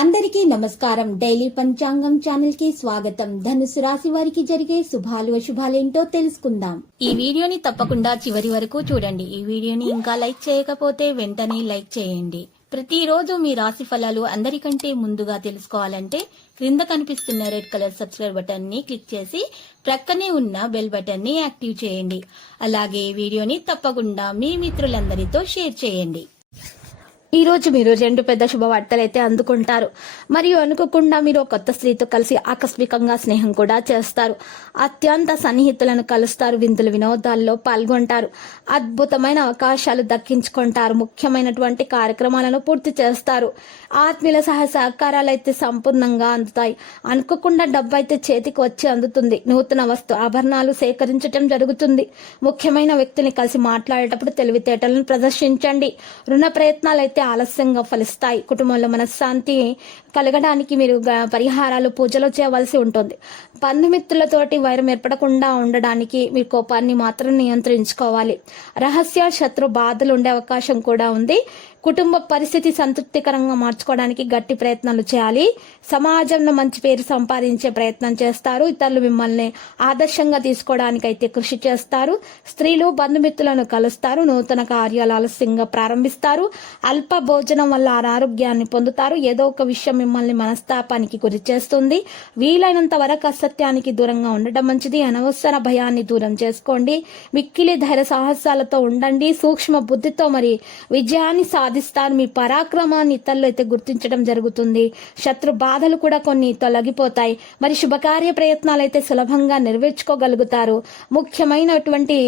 అందరికీ నమస్కారం. డైలీ పంచాంగం ఛానల్ కి స్వాగతం. ధనుసు రాశి వారికి జరిగే శుభాలు అశుభాలేంటో తెలుసుకుందాం. ఈ వీడియోని తప్పకుండా చివరి వరకు చూడండి. ఈ వీడియోని ఇంకా లైక్ చేయకపోతే వెంటనే లైక్ చేయండి. ప్రతిరోజు మీ రాశి ఫలాలు అందరికంటే ముందుగా తెలుసుకోవాలంటే క్రింద కనిపిస్తున్న రెడ్ కలర్ సబ్స్క్రైబ్ బటన్ ని క్లిక్ చేసి ప్రక్కనే ఉన్న బెల్ బటన్ ని యాక్టివ్ చేయండి. అలాగే వీడియోని తప్పకుండా మీ మిత్రులందరితో షేర్ చేయండి. ఈ రోజు మీరు రెండు పెద్ద శుభవార్తలు అయితే అందుకుంటారు. మరియు అనుకోకుండా మీరు కొత్త స్త్రీతో కలిసి ఆకస్మికంగా స్నేహం కూడా చేస్తారు. అత్యంత సన్నిహితులను కలుస్తారు. విందుల వినోదాల్లో పాల్గొంటారు. అద్భుతమైన అవకాశాలు దక్కించుకుంటారు. ముఖ్యమైనటువంటి కార్యక్రమాలను పూర్తి చేస్తారు. ఆత్మీయుల సహకారాలు అయితే సంపూర్ణంగా అందుతాయి. అనుకోకుండా డబ్బు అయితే చేతికి వచ్చి అందుతుంది. నూతన వస్తు ఆభరణాలు సేకరించడం జరుగుతుంది. ముఖ్యమైన వ్యక్తిని కలిసి మాట్లాడేటప్పుడు తెలివితేటలను ప్రదర్శించండి. రుణ ప్రయత్నాలు అయితే ఆలస్యంగా ఫలిస్తాయి. కుటుంబంలో మనశ్శాంతి కలగడానికి మీరు పరిహారాలు పూజలు చేయవలసి ఉంటుంది. బంధుమిత్రులతోటి వైరం ఏర్పడకుండా ఉండడానికి మీ కోపాన్ని మాత్రం నియంత్రించుకోవాలి. రహస్య శత్రు బాధలు ఉండే అవకాశం కూడా ఉంది. కుటుంబ పరిస్థితి సంతృప్తికరంగా మార్చుకోవడానికి గట్టి ప్రయత్నాలు చేయాలి. సమాజంలో మంచి పేరు సంపాదించే ప్రయత్నం చేస్తారు. ఇతరులు మిమ్మల్ని ఆదర్శంగా తీసుకోవడానికి అయితే కృషి చేస్తారు. స్త్రీలు బంధుమిత్రులను కలుస్తారు. నూతన కార్యాలు ఆలస్యంగా ప్రారంభిస్తారు. అల్ప భోజనం వల్ల అనారోగ్యాన్ని పొందుతారు. ఏదో ఒక విషయం మిమ్మల్ని మనస్తాపానికి గురి చేస్తుంది. వీలైనంత వరకు అసత్యానికి దూరంగా ఉండడం మంచిది. అనవసర భయాన్ని దూరం చేసుకోండి. మిక్కిలి ధైర్య సాహసాలతో ఉండండి. సూక్ష్మ బుద్ధితో మరి విజయాన్ని సాధిస్తారు. మీ పరాక్రమాన్ని ఇతరులు అయితే గుర్తించడం జరుగుతుంది. శత్రు బాధలు కూడా కొన్ని తొలగిపోతాయి. మరి శుభకార్య ప్రయత్నాలు అయితే సులభంగా నెరవేర్చుకోగలుగుతారు. ముఖ్యమైనటువంటి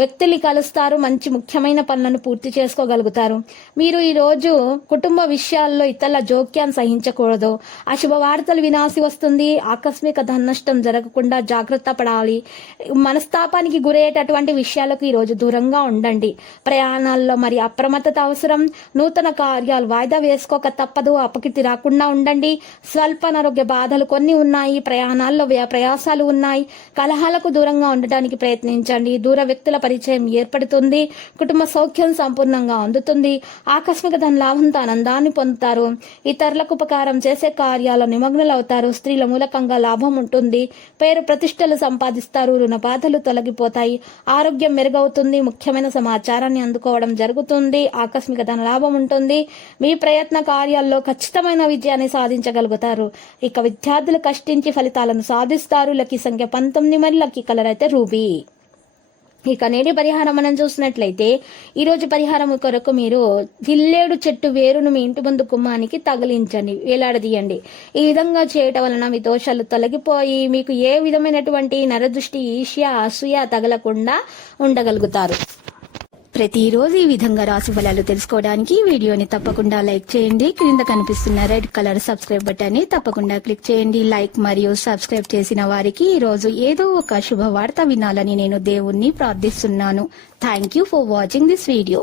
వ్యక్తుల్ని కలుస్తారు. మంచి ముఖ్యమైన పనులను పూర్తి చేసుకోగలుగుతారు. మీరు ఈ రోజు కుటుంబ విషయాల్లో ఇతరుల జోక్యాన్ని సహించకూడదు. అశుభ వార్తలు వినాల్సి వస్తుంది. ఆకస్మిక ధననష్టం జరగకుండా జాగ్రత్త పడాలి. మనస్తాపానికి గురయ్యేటటువంటి విషయాలకు ఈ రోజు దూరంగా ఉండండి. ప్రయాణాల్లో మరి అప్రమత్తత అవసరం. నూతన కార్యాలు వాయిదా వేసుకోక తప్పదు. అపకీర్తి రాకుండా ఉండండి. స్వల్ప అనారోగ్య బాధలు కొన్ని ఉన్నాయి. ప్రయాణాల్లో ప్రయాసాలు ఉన్నాయి. కలహాలకు దూరంగా ఉండటానికి ప్రయత్నించండి. దూర వ్యక్తుల పరిచయం ఏర్పడుతుంది. కుటుంబ సౌఖ్యం సంపూర్ణంగా అందుతుంది. ఆకస్మిక ధన లాభంతో ఆనందాన్ని పొందుతారు. ఇతరులకు ఉపకారం చేసే కార్యాల్లో నిమగ్నులవుతారు. స్త్రీల మూలకంగా లాభం ఉంటుంది. పేరు ప్రతిష్టలు సంపాదిస్తారు. రుణ బాధలు తొలగిపోతాయి. ఆరోగ్యం మెరుగవుతుంది. ముఖ్యమైన సమాచారాన్ని అందుకోవడం జరుగుతుంది. ఆకస్మిక ధన లాభం ఉంటుంది. మీ ప్రయత్న కార్యాల్లో ఖచ్చితమైన విజయాన్ని సాధించగలుగుతారు. ఇక విద్యార్థులు కష్టించి ఫలితాలను సాధిస్తారు. లక్కీ సంఖ్య 19 మరి లక్కీ కలర్ అయితే రూబీ. ఇక నేటి పరిహారం మనం చూసినట్లయితే ఈ రోజు పరిహారం కొరకు మీరు జిల్లేడు చెట్టు వేరును మీ ఇంటి ముందు గుమ్మానికి తగిలించండి, వేలాడదీయండి. ఈ విధంగా చేయటం వలన మీ దోషాలు తొలగిపోయి మీకు ఏ విధమైనటువంటి నరదృష్టి, ఈర్ష్య, అసూయ తగలకుండా ఉండగలుగుతారు. ప్రతిరోజు ఈ విధంగా రాశి ఫలాలు తెలుసుకోవడానికి వీడియోని తప్పకుండా లైక్ చేయండి. క్రింద కనిపిస్తున్న రెడ్ కలర్ సబ్స్క్రైబ్ బటన్ ని తప్పకుండా క్లిక్ చేయండి. లైక్ మరియు సబ్స్క్రైబ్ చేసిన వారికి ఈ రోజు ఏదో ఒక శుభవార్త వినాలని నేను దేవుణ్ణి ప్రార్థిస్తున్నాను. Thank you for watching this video.